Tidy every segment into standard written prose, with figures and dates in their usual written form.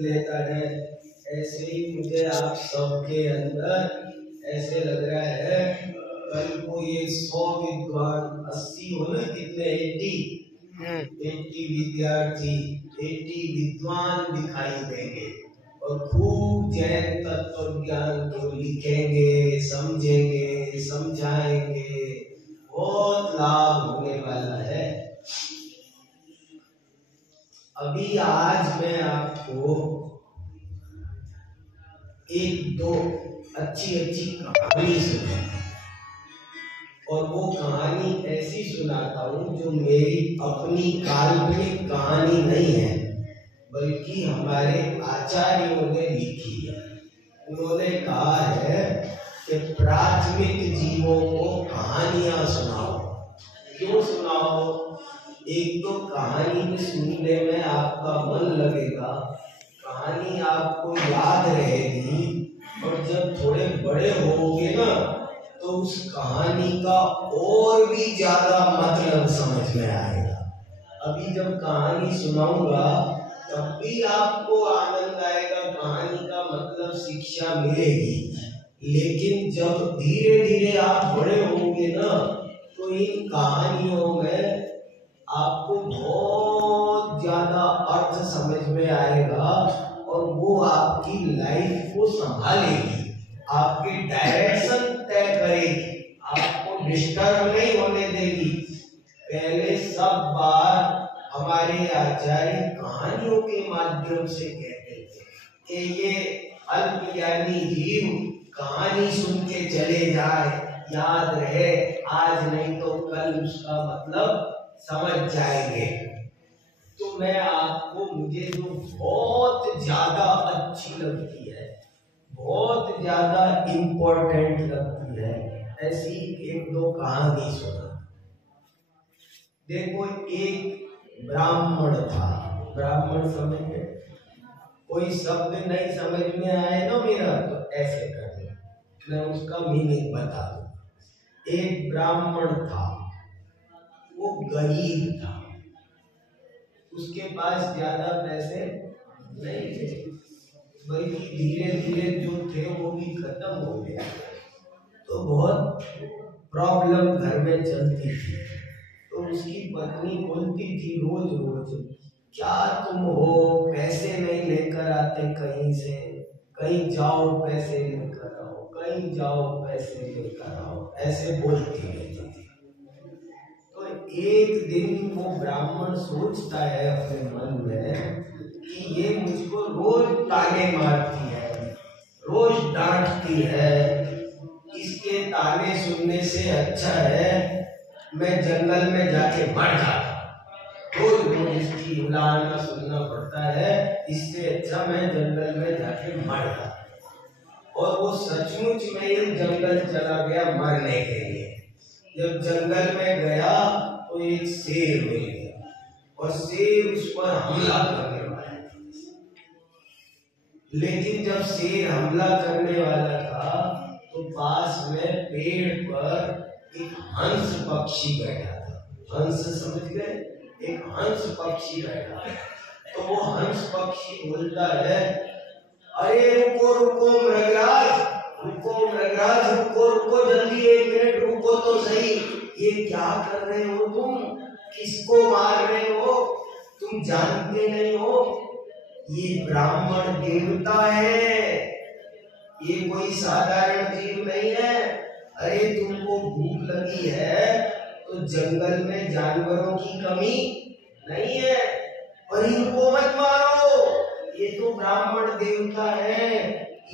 लेता है। ऐसे ही मुझे आप सबके अंदर ऐसे लग रहा है कल को ये 100 विद्वान 80 हो ना, कितने 80 विद्यार्थी 80 विद्वान दिखाई देंगे और खूब जैन तत्व ज्ञान को लिखेंगे, समझेंगे, समझाएंगे। बहुत लाभ होने वाला है। अभी आज मैं आपको एक दो अच्छी अच्छी कहानी सुनाता हूँ और वो कहानी ऐसी सुनाता हूँ जो मेरी अपनी काल्पनिक कहानी नहीं है, बल्कि हमारे आचार्यों ने लिखी है। उन्होंने कहा है कि प्राथमिक जीवों को कहानियां सुनाओ। क्यों सुनाओ? एक तो कहानी में सुनने में आपका मन लगेगा, कहानी आपको याद रहेगी और जब थोड़े बड़े होगे ना तो उस कहानी का और भी ज्यादा मतलब समझ में आएगा। अभी जब कहानी सुनाऊंगा तब भी आपको आनंद आएगा, कहानी का मतलब शिक्षा मिलेगी। लेकिन जब धीरे धीरे आप बड़े होंगे ना तो इन कहानियों में आपको बहुत ज्यादा अर्थ समझ में आएगा और वो आपकी लाइफ को संभालेगी, आपके डायरेक्शन तय करेगी, आपको डिस्टर्ब नहीं होने देगी। पहले सब बात हमारे आचार्य कहानियों के माध्यम से कहते थे कि ये अल्पज्ञानी जीव कहानी सुन के चले जाए, याद रहे, आज नहीं तो कल उसका मतलब समझ जाएंगे। तो मैं आपको, मुझे जो बहुत ज्यादा अच्छी लगती है, बहुत ज्यादा इम्पोर्टेंट लगती है, ऐसी एक दो कहानी सुना। देखो, एक ब्राह्मण था। ब्राह्मण समझ में कोई शब्द नहीं समझ में आए ना मेरा तो ऐसे कर, मैं उसका मीनिंग बता दूं। एक ब्राह्मण था, वो गरीब था, उसके पास ज्यादा पैसे नहीं थे, बल्कि धीरे धीरे जो थे वो भी खत्म हो गया। तो बहुत प्रॉब्लम घर में चलती थी। तो उसकी पत्नी बोलती थी रोज रोज, क्या तुम हो, पैसे नहीं लेकर आते कहीं से, कहीं जाओ पैसे लेकर आओ, कहीं जाओ पैसे लेकर आओ, ऐसे बोलती रहती थी। तो एक दिन वो ब्राह्मण सोचता है अपने मन में कि ये मुझको रोज ताने मारती है, रोज डांटती है, इसके ताने सुनने से अच्छा है मैं जंगल में जाके मर जाता। रोज रोज इसकी उलाहना सुनना पड़ता है, इससे अच्छा मैं जंगल में जाके मर जाता। और वो सचमुच में ही जंगल चला गया मरने के लिए। जब जंगल में गया तो एक शेर मिल गया और शेर उस पर हमला करने वाला था। लेकिन जब शेर हमला करने वाला था तो पास में पेड़ पर एक हंस पक्षी बैठा था। हंस समझ गए? एक हंस पक्षी बैठा था। तो वो हंस पक्षी बोलता है, अरे रुको रुको मृगराज, रुको मृगराज, रुको रुको, जल्दी 1 मिनट रुको तो सही। ये क्या कर रहे हो तुम? किसको मार रहे हो? तुम जानते नहीं हो ये ब्राह्मण देवता है, ये कोई साधारण जीव नहीं है। अरे तुमको भूख लगी है तो जंगल में जानवरों की कमी नहीं है, पर इनको मत मारो, ये तो ब्राह्मण देवता है,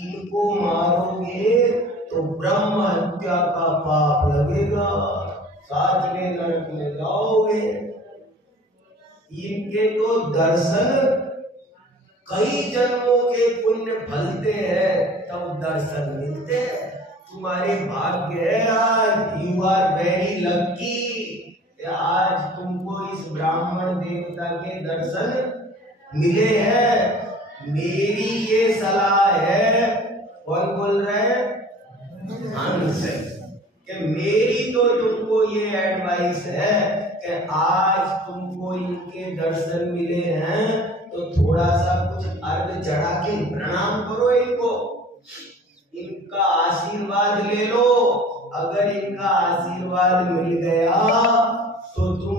इनको मारोगे तो ब्रह्म हत्या का पाप लगेगा, साथ में नरक में जाओगे। इनके तो दर्शन कई जन्मों के पुण्य फलते हैं तब दर्शन मिलते हैं। तुम्हारे भाग्य है आज, यू आर वेरी लकी, आज तुमको इस ब्राह्मण देवता के दर्शन मिले हैं। मेरी ये सलाह है, कौन बोल रहे हैं? हंस। कि मेरी तो तुमको ये एडवाइस है कि आज तुमको इनके दर्शन मिले हैं तो थोड़ा सा कुछ अर्घ चढ़ा के प्रणाम करो इनको, इनका आशीर्वाद ले लो। अगर इनका आशीर्वाद मिल गया तो तुम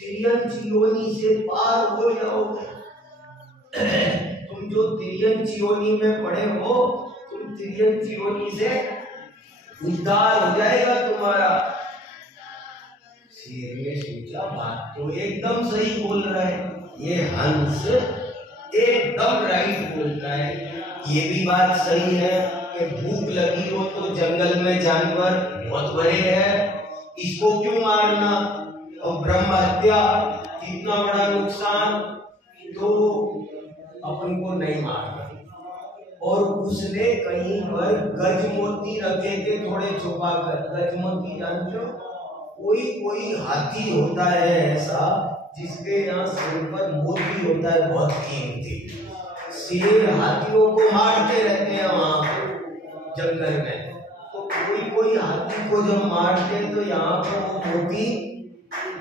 तिर्यंच योनि से पार हो जाओगे। तुम जो तिर्यंच योनि में पड़े हो, तुम तिर्यंच योनि से उद्धार हो जाएगा तुम्हारा। शेर ने सोचा बात तो एकदम सही बोल रहा है, ये हंस एकदम राइट बोल रहा है। ये भी बात सही है कि भूख लगी हो तो जंगल में जानवर बहुत बड़े हैं, इसको क्यों मारना, और ब्रह्म हत्या कितना बड़ा नुकसान, तो अपन को नहीं मारना। और उसने कहीं पर गजमोती रखे थे थोड़े छुपा कर। गजमोती जानते हो, कोई हाथी होता है ऐसा जिसके यहाँ सिर पर मोती होता है बहुत कीमती। शेर हाथियों को मारते रहते हैं वहां जंगल में, तो कोई हाथी को जब मारते हैं तो यहाँ पर वो मोती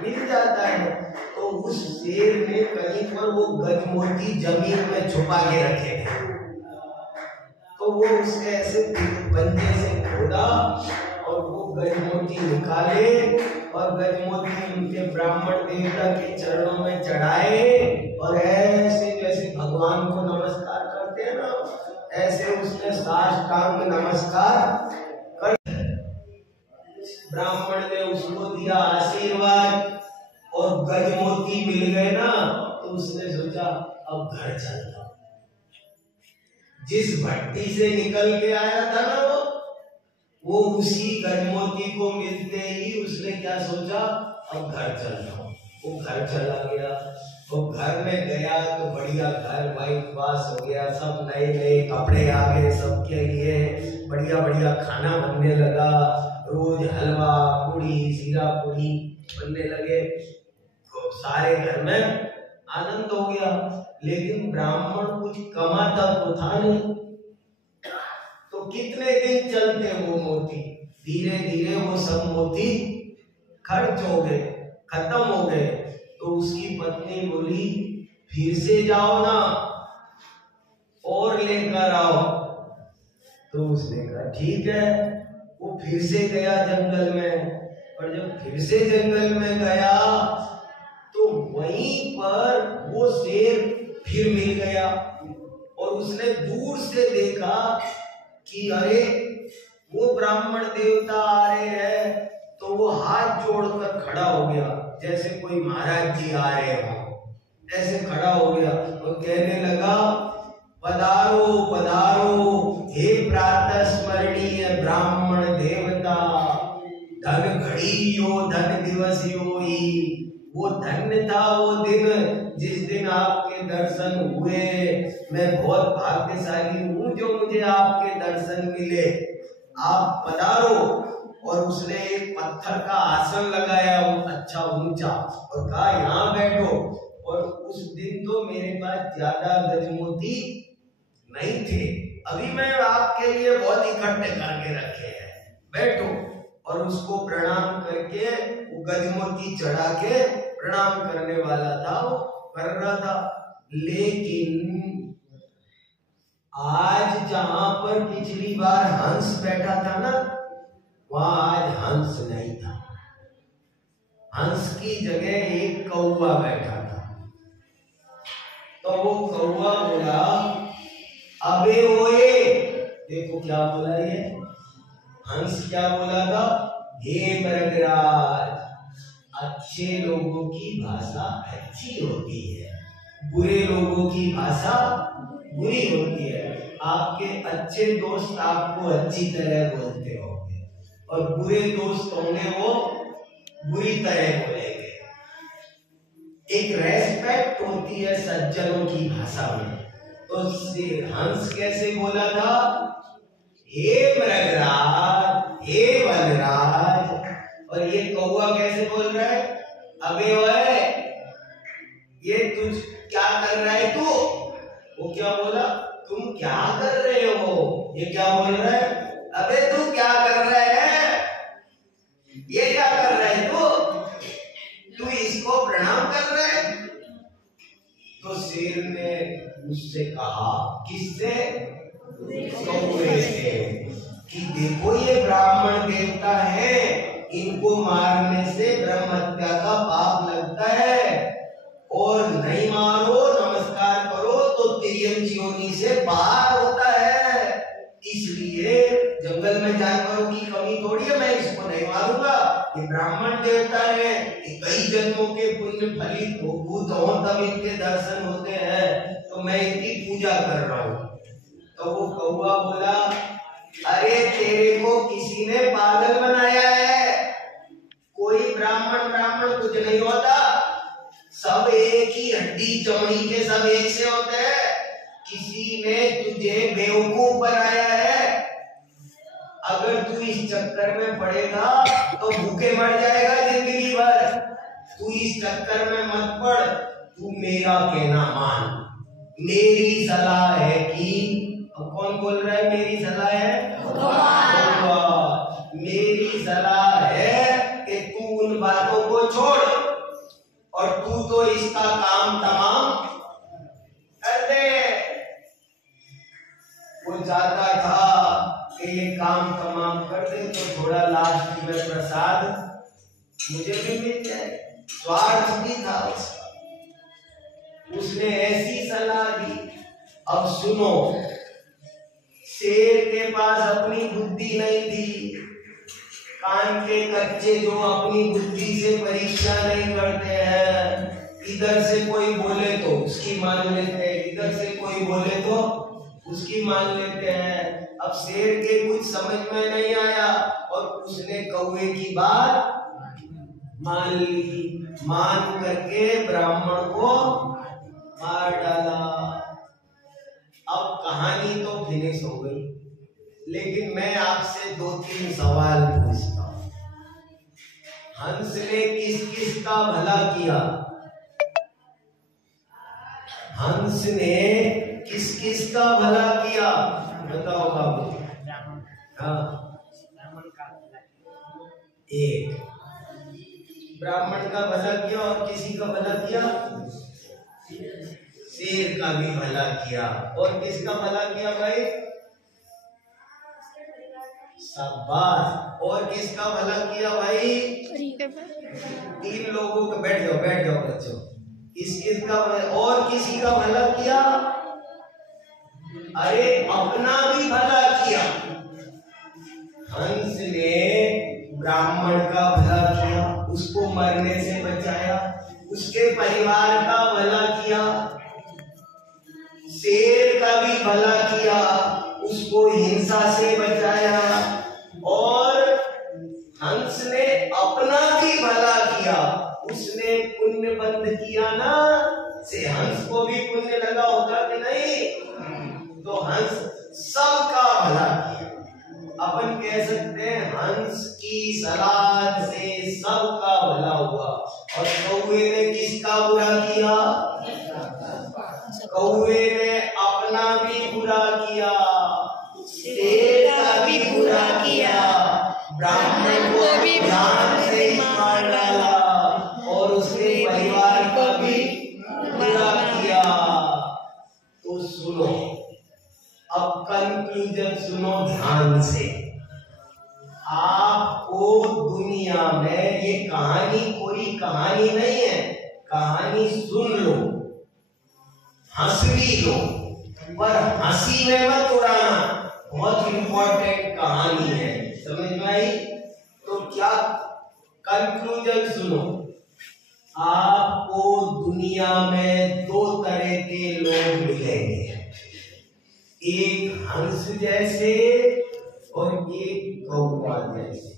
मिल जाता है। तो उस शेर ने कहीं पर वो गजमोती जमीन में छुपा के रखे थे, तो वो उसके ऐसे पंजे से खोदा और वो गजमोती निकाले और गजमोती उनके ब्राह्मण देवता के चरणों में चढ़ाए, और ऐसे जैसे भगवान को नमस्कार करते हैं ना, ऐसे उसने साष्टांग नमस्कार कर। ब्राह्मण ने उसको दिया आशीर्वाद और गजमोती मिल गए ना, तो उसने सोचा अब घर चलता। जिस भट्टी से निकल के आया था ना वो उसी गजमोती को मिलते ही उसने क्या सोचा, अब घर चलता हूँ। वो घर चला गया, वो घर में गया तो बढ़िया घर वाइट वाश हो गया, सब नए नए कपड़े आ गए सबके लिए, बढ़िया बढ़िया खाना बनने लगा, रोज हलवा पूड़ी सीरा पूड़ी बनने लगे, तो सारे घर में आनंद हो गया। लेकिन ब्राह्मण कुछ कमाता तो था नहीं, तो कितने दिन चलते वो मोती, धीरे धीरे वो सब मोती खर्च हो गए, खत्म हो गए। तो उसकी पत्नी बोली फिर से जाओ ना और लेकर आओ। तो उसने कहा ठीक है। वो फिर से गया जंगल में, और जब फिर से जंगल में गया तो वहीं पर वो शेर फिर मिल गया, और उसने दूर से देखा कि अरे वो ब्राह्मण देवता आ रहे हैं, तो वो हाथ जोड़कर खड़ा हो गया जैसे कोई महाराज जी आ रहे हो, ऐसे खड़ा हो गया और कहने लगा पधारो पधारो हे प्रातः स्मरणीय ब्राह्मण देवता, धन घड़ी यो धन दिवस यो ही। वो धन्य था वो दिन जिस दिन आपके दर्शन हुए, मैं बहुत भाग्यशाली हूँ जो मुझे आपके दर्शन मिले, आप पधारो। और उसने एक पत्थर का आसन लगाया अच्छा ऊंचा और कहा यहाँ बैठो। और उस दिन तो मेरे पास ज्यादा गजमोती नहीं थे, अभी मैं आपके लिए बहुत इकट्ठे करके रखे हैं, बैठो। और उसको प्रणाम करके वो गजमोती चढ़ा के प्रणाम करने वाला था, वो कर रहा था। लेकिन आज जहां पर पिछली बार हंस बैठा था ना, वहां आज हंस नहीं था। हंस की जगह एक कौवा बैठा था। तो वो कौवा बोला अबे ओए, देखो क्या बोला ये हंस, क्या बोला था, हे मृगराज। अच्छे लोगों की भाषा अच्छी होती है, बुरे लोगों की भाषा बुरी होती है। आपके अच्छे दोस्त आपको अच्छी तरह बोलते होंगे और बुरे दोस्त होंगे वो बुरी तरह बोलेंगे। एक रेस्पेक्ट होती है सज्जनों की भाषा में। तो हंस कैसे बोला था, हे मृगराज, हे वनराज। और ये कौवा कैसे बोल रहा है, अबे ओए, ये तुझ क्या कर रहा है तू। वो क्या बोला, तुम क्या कर रहे हो। ये क्या बोल रहा है, अबे तू क्या कर रहा है, ये क्या कर रहा है तू इसको प्रणाम कर रहा है। तो शेर ने मुझसे कहा, किससे? कौवे से, कि देखो ये ब्राह्मण देवता है, इनको मारने से ब्रह्म हत्या का पाप लगता है, और नहीं मारो नमस्कार करो तो तिर्यक योनि से पार होता है। इसलिए जंगल में जानवरों की कमी थोड़ी है, मैं इसको नहीं मारूंगा, ये ब्राह्मण देवता है, ये कई जन्मों के पुण्य फलित भूत हो तब इनके दर्शन होते हैं, तो मैं इनकी पूजा कर रहा हूँ। तो वो कौवा बोला, अरे तेरे को किसी ने पागल बनाया है, कोई ब्राह्मण कुछ नहीं होता, सब एक ही हड्डी चमड़ी के सब एक से होते हैं, किसी ने तुझे बेवकूफ बनाया है, अगर तू इस चक्कर में पड़ेगा तो भूखे मर जाएगा जिंदगी भर, तू इस चक्कर में मत पड़, तू मेरा कहना मान, मेरी सलाह है कि, अब कौन बोल रहा है मेरी सलाह है? मेरी सलाह है कि तू उन बातों को छोड़ और तू तो इसका काम तमाम कर दे। वो चाहता था कि ये काम तमाम कर दे तो थोड़ा लास्ट में प्रसाद मुझे भी मिल जाए, स्वार्थ भी था उसका। उसने ऐसी सलाह दी। अब सुनो, शेर के पास अपनी बुद्धि नहीं थी, कान के कच्चे जो अपनी बुद्धि से परीक्षा नहीं करते हैं, इधर से कोई बोले तो उसकी मान लेते हैं, इधर से कोई बोले तो उसकी मान लेते हैं। अब शेर के कुछ समझ में नहीं आया और उसने कौवे की बात मान ली, मान करके ब्राह्मण को मार डाला। अब कहानी तो फिनिश हो गई, लेकिन मैं आपसे 2-3 सवाल पूछता हूं। हंस ने किस किस का भला किया? हंस ने किस किस का भला किया? बताओ बाबू। हाँ, एक ब्राह्मण का भला किया और किसी का भला किया? शेर का भी भला किया। और किसका भला किया भाई? शाबाश। और किसका भला किया भाई? 3 लोगों का। बैठ जाओ बच्चों। किसका और किसी का भला किया? अरे अपना भी भला किया। हंस ने ब्राह्मण का भला किया, उसको मरने से बचाया, उसके परिवार का भला किया। शेर का भी भला किया, उसको हिंसा से बचाया। और हंस ने अपना भी भला किया, उसने पुण्य बंद किया ना, से हंस को भी पुण्य लगा होगा कि नहीं? तो हंस सबका भला किया। अपन कह सकते हैं हंस की सलाह से सबका भला हुआ। और कौवे ने किसका बुरा किया? कौवे ने अपना भी बुरा किया, शेर का भी बुरा किया, ब्राह्मण को भी ध्यान से मार डाला और उसके परिवार का भी बुरा किया। तो सुनो, अब कंक्लूजन सुनो ध्यान से। आपको दुनिया में ये कहानी कोई कहानी नहीं है, कहानी सुन लो, हंस भी लो, पर हंसी में मत उड़ाना, बहुत इंपॉर्टेंट कहानी है। समझ में आई? तो क्या कंक्लूजन सुनो, आपको दुनिया में 2 तरह के लोग मिलेंगे, एक हंस जैसे और एक कौवा जैसे।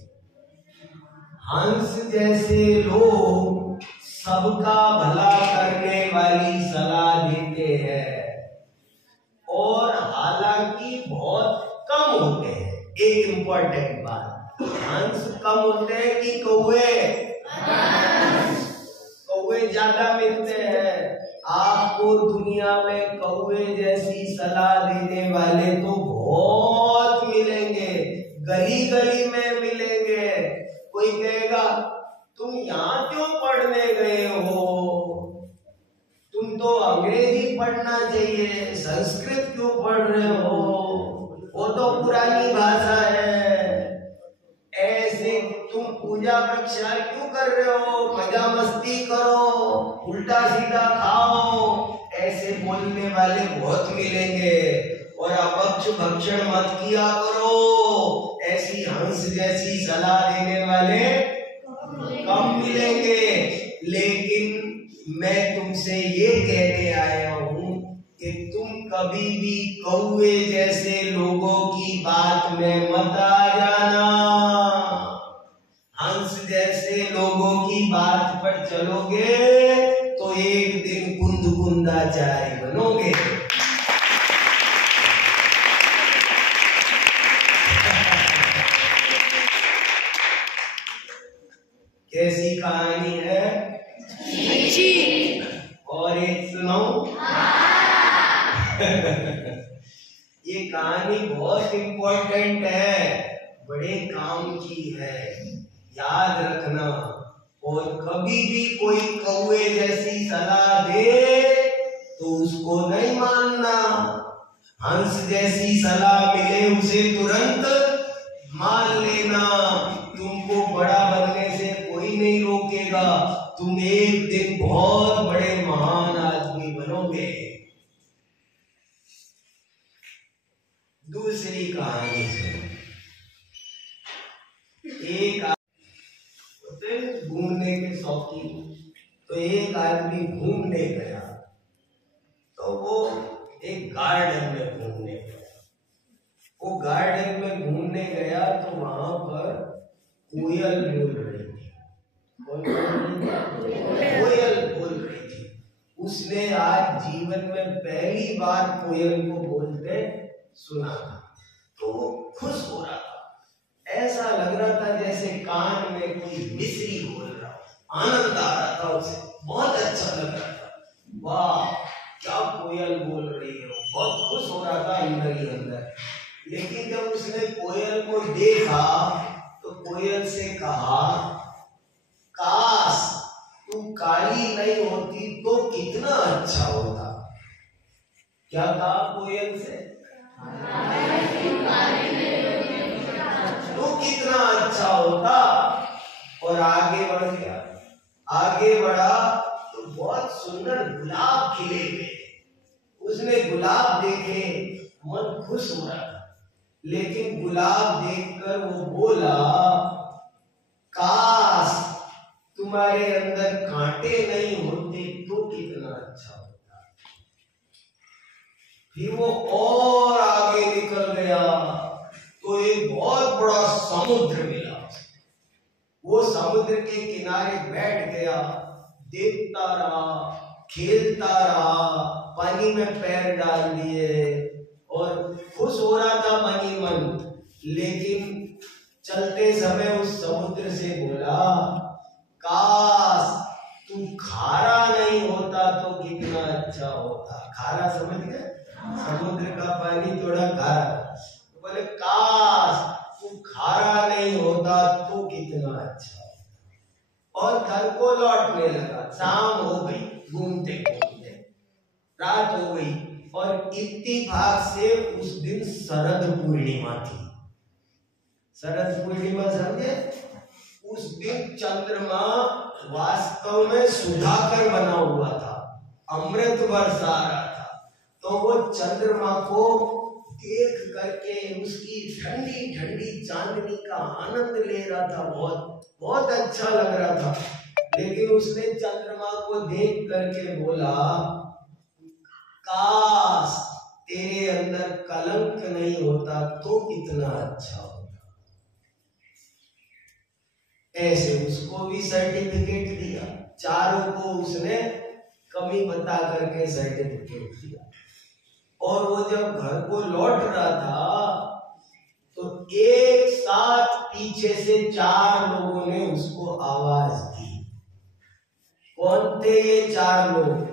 हंस जैसे लोग सबका भला करने वाली सलाह देते हैं और हालांकि बहुत कम होते हैं। एक इंपॉर्टेंट बात, हंस कम होते हैं कि कौवे? कौवे ज्यादा मिलते हैं। आपको दुनिया में कौवे जैसी सलाह देने वाले तो बहुत मिलेंगे, गली गली में मिलेंगे। कोई कहेगा तुम यहाँ क्यों पढ़ने गए हो, तुम तो अंग्रेजी पढ़ना चाहिए, संस्कृत क्यों पढ़ रहे हो, वो तो पुरानी भाषा है। ऐसे तुम पूजा प्रक्षाल क्यों कर रहे हो, मजा मस्ती करो, उल्टा सीधा खाओ। ऐसे बोलने वाले बहुत मिलेंगे। और अपक्ष भक्षण मत किया करो, ऐसी हंस जैसी सलाह देने वाले कम मिलेंगे। लेकिन मैं तुमसे ये कहने आया हूं कि तुम कभी भी कौवे जैसे लोगों की बात में मत आ जाना। हंस जैसे लोगों की बात पर चलोगे तो एक दिन कुंदाचारी बनोगे। कैसी कहानी है? और एक सुनाऊं? ये कहानी बहुत इंपॉर्टेंट है, बड़े काम की है, याद रखना। और कभी भी कोई कौवे जैसी सलाह दे तो उसको नहीं मानना। हंस जैसी सलाह मिले उसे तुरंत मान लेना। तुमको बड़ा बनने से कोई नहीं रोकेगा, तुम एक दिन बहुत बड़े महान आदमी बनोगे। दूसरी कहानी सुनो। एक घूमने के शौकीन, तो एक आदमी घूमने गया, तो वो एक गार्डन में घूमने गया। वो गार्डन में घूमने गया तो वहां पर कोयल बोल रही थी। कोयल बोल रही थी। उसने आज जीवन में पहली बार कोयल को बोलते सुना था, तो वो खुश हो रहा था। ऐसा लग रहा था जैसे कान में कोई मिश्री बोल रहा हो। आनंद आ रहा था उसे, बहुत अच्छा लग रहा था। वाह, क्या कोयल बोल रही है, बहुत खुश हो रहा था अंदर ही अंदर। लेकिन जब उसने कोयल को देखा तो कोयल से कहा, काश तू काली नहीं होती तो कितना अच्छा होता। क्या कहा कोयल से? तो कितना अच्छा होता। और आगे बढ़ गया। आगे बढ़ा तो बहुत सुंदर गुलाब खिले हुए। उसने गुलाब देखे, मन खुश हो रहा था। लेकिन गुलाब देखकर वो बोला, काश तुम्हारे अंदर कांटे नहीं होते तो कितना अच्छा होता। फिर वो और आगे निकल गया तो एक बहुत बड़ा समुद्र मिला। वो समुद्र के किनारे बैठ गया, देखता रहा, खेलता रहा, पानी में पैर डाल दिए और खुश हो रहा था मन ही मन। लेकिन चलते समय उस समुद्र से बोला, काश तू खारा नहीं होता तो कितना अच्छा होता। खारा समझ गए? समुद्र का पानी थोड़ा खारा। बोले, काश तू खारा नहीं होता तो कितना अच्छा। और घर को लौटने लगा। शाम हो गई, घूमते घूमते रात हो गई और इत्तेफाक से उस दिन शरद पूर्णिमा थी। शरद पूर्णिमा समझे? उस दिन चंद्रमा वास्तव में सुधाकर बना हुआ था, अमृत बरसा रहा था। तो वो चंद्रमा को देख करके उसकी ठंडी ठंडी चांदनी का आनंद ले रहा था। बहुत बहुत अच्छा लग रहा था। लेकिन उसने चंद्रमा को देख करके बोला, काश तेरे अंदर कलंक नहीं होता तो कितना अच्छा होता। ऐसे उसको भी सर्टिफिकेट दिया। चारों को उसने कमी बता करके सर्टिफिकेट दिया। और वो जब घर को लौट रहा था तो एक साथ पीछे से 4 लोगों ने उसको आवाज दी। कौन थे ये 4 लोग?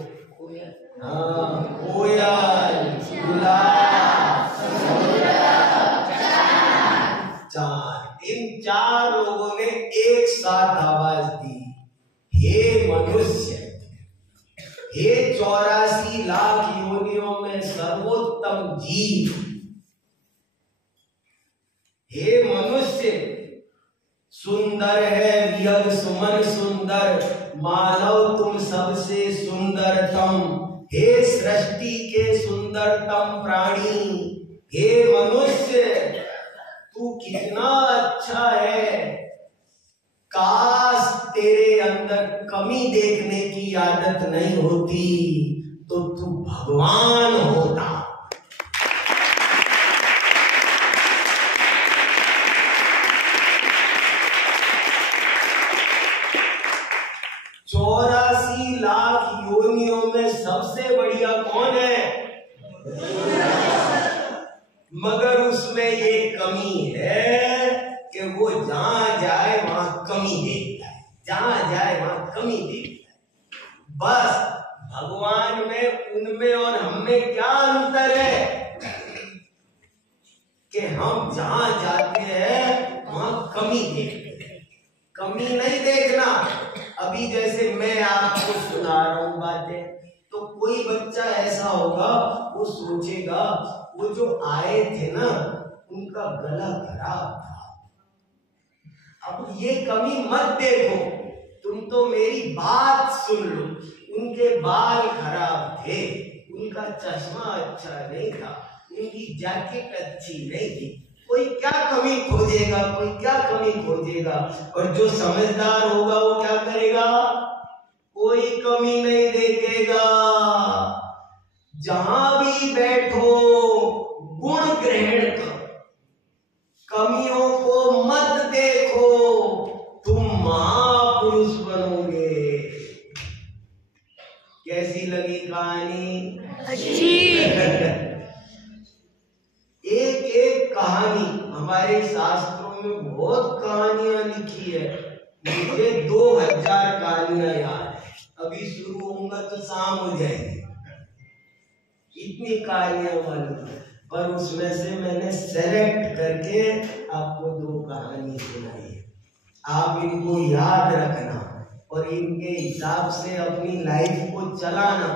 हाँ, कोयल, गुलाब, चांद। इन 4 लोगों ने एक साथ आवाज दी, हे मनुष्य, हे 84 लाख योनियों में सर्वोत्तम जीव। हे मनुष्य, सुंदर है विहग सुमन सुंदर, मानव तुम सबसे सुंदरतम। हे सृष्टि के सुंदरतम प्राणी, हे मनुष्य तू कितना अच्छा है। काश तेरे अंदर कमी देखने की आदत नहीं होती तो तू भगवान होता। 84 लाख योनियों में सबसे बढ़िया कौन है? मगर उसमें ये कमी है कि वो जहां जाए वहां कमी देखता है, जहां जाए वहां कमी देखता है। बस भगवान में, उनमें और हम में क्या अंतर है कि हम जहां जाते हैं वहां कमी देखते हैं, कमी नहीं देखना। अभी जैसे मैं आपको सुना रहा हूं बातें, तो कोई बच्चा ऐसा होगा वो सोचेगा वो जो आए थे ना उनका गला खराब था। अब ये कमी मत देखो, तुम तो मेरी बात सुन लो। उनके बाल खराब थे, उनका चश्मा अच्छा नहीं था, उनकी जैकेट अच्छी नहीं थी। कोई क्या कमी खोजेगा, कोई क्या कमी खोजेगा। और जो समझदार होगा वो क्या करेगा? कोई कमी नहीं देखेगा। जहां भी बैठो गुण ग्रहण करो, कमियों को मत देखो, तुम महापुरुष बनोगे। कैसी लगी कहानी? अच्छी। एक एक कहानी, हमारे शास्त्रों में बहुत कहानियां लिखी है। मुझे 2000 कहानियां याद है। अभी शुरू होऊंगा तो शाम हो जाएगी, इतनी कहानियां मालूम है। पर उसमें से मैंने सेलेक्ट करके आपको 2 कहानी सुनाई है। आप इनको याद रखना और इनके हिसाब से अपनी लाइफ को चलाना।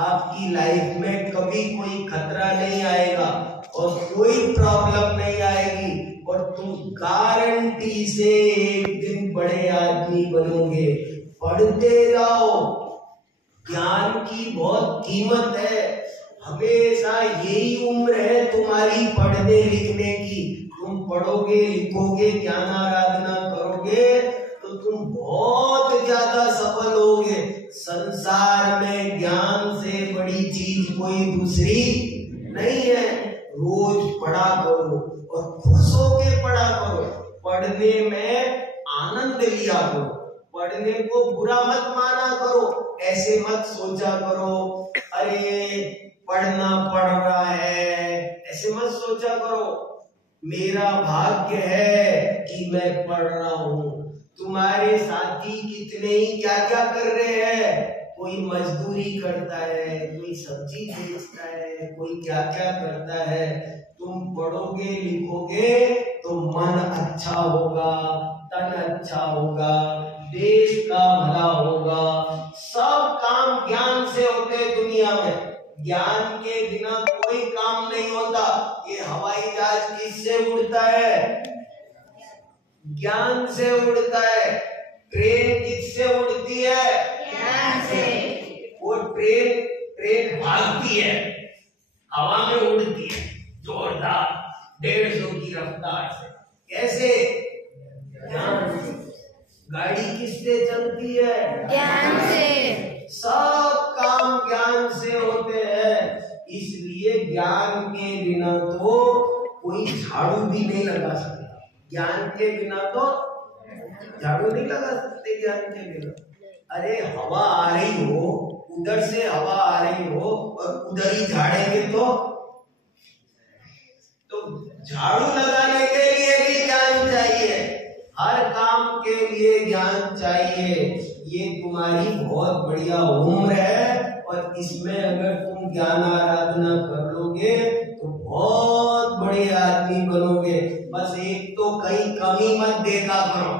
आपकी लाइफ में कभी कोई खतरा नहीं आएगा और कोई प्रॉब्लम नहीं आएगी, और तुम गारंटी से एक दिन बड़े आदमी बनोगे। पढ़ते जाओ, ज्ञान की बहुत कीमत है। हमेशा यही उम्र है तुम्हारी पढ़ने लिखने की। तुम पढ़ोगे लिखोगे ज्ञान आराधना करोगे तो तुम बहुत ज्यादा सफल होगे। संसार में ज्ञान से बड़ी चीज कोई दूसरी नहीं है। रोज पढ़ा करो और खुश होके पढ़ा करो। पढ़ने में आनंद लिया करो, पढ़ने को बुरा मत माना करो। ऐसे मत सोचा करो अरे पढ़ना पड़ रहा है, ऐसे मत सोचा करो। मेरा भाग्य है कि मैं पढ़ रहा हूँ। तुम्हारे साथी कितने ही क्या क्या कर रहे हैं। कोई मजदूरी करता है, कोई सब्जी बेचता है, कोई क्या क्या करता है। तुम पढ़ोगे लिखोगे तो मन अच्छा होगा, तन अच्छा होगा, देश का भला होगा। सब काम ज्ञान से होते हैं दुनिया में। ज्ञान के बिना कोई काम नहीं होता। ये हवाई जहाज किससे उड़ता है? ज्ञान से उड़ता है। ट्रेन किससे उड़ती है? ज्ञान से। वो ट्रेन भागती है, हवा में उड़ती है जोरदार 150 की रफ्तार से। कैसे? ज्ञान से। गाड़ी किससे चलती है? ज्ञान से। सब काम ज्ञान से होते हैं। इसलिए ज्ञान के बिना तो कोई झाड़ू भी नहीं लगा सकता। ज्ञान के बिना तो झाड़ू नहीं लगा सकते। ज्ञान के बिना अरे हवा आ रही हो, उधर से हवा आ रही हो और उधर ही झाड़ेंगे तो झाड़ू लगाने के लिए भी ज्ञान चाहिए। हर काम के लिए ज्ञान चाहिए। ये तुम्हारी बहुत बढ़िया उम्र है और इसमें अगर तुम ज्ञान आराधना कर लोगे तो बहुत बड़े आदमी बनोगे। बस एक तो कहीं कमी मत देखा करो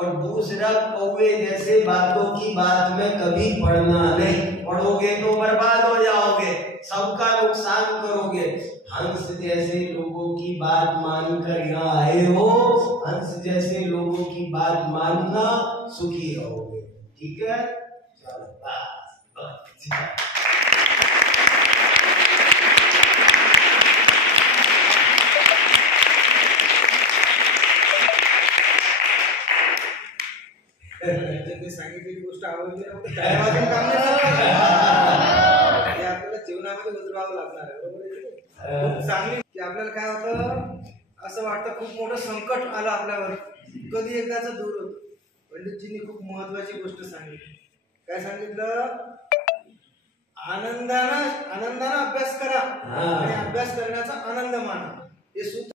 और दूसरा कौवे जैसे बातों की बात में कभी पढ़ना नहीं, पढ़ोगे तो बर्बाद हो जाओगे, सबका नुकसान करोगे। हंस जैसे लोगों की बात मानकर यहाँ आए हो, हंस जैसे लोगों की बात मानना, सुखी रहोगे। ठीक है, चलो बस। सांगितलेली गोष्ट आवडली टायमातून काम नाही आपल्याला जीवनामध्ये उतरवावं लागणार आहे, बरोबर आहे? खूप चांगली की आपल्याला काय होतं, असं वाटतं खूप मोठं संकट आलं आपल्यावर, कधी एकदाच दूर होतं. पंडितजींनी खूप महत्वाची गोष्ट सांगितली. काय सांगितलं? आनंदानं अभ्यास करा आणि अभ्यास करण्याचा आनंद माना. हे सूत्र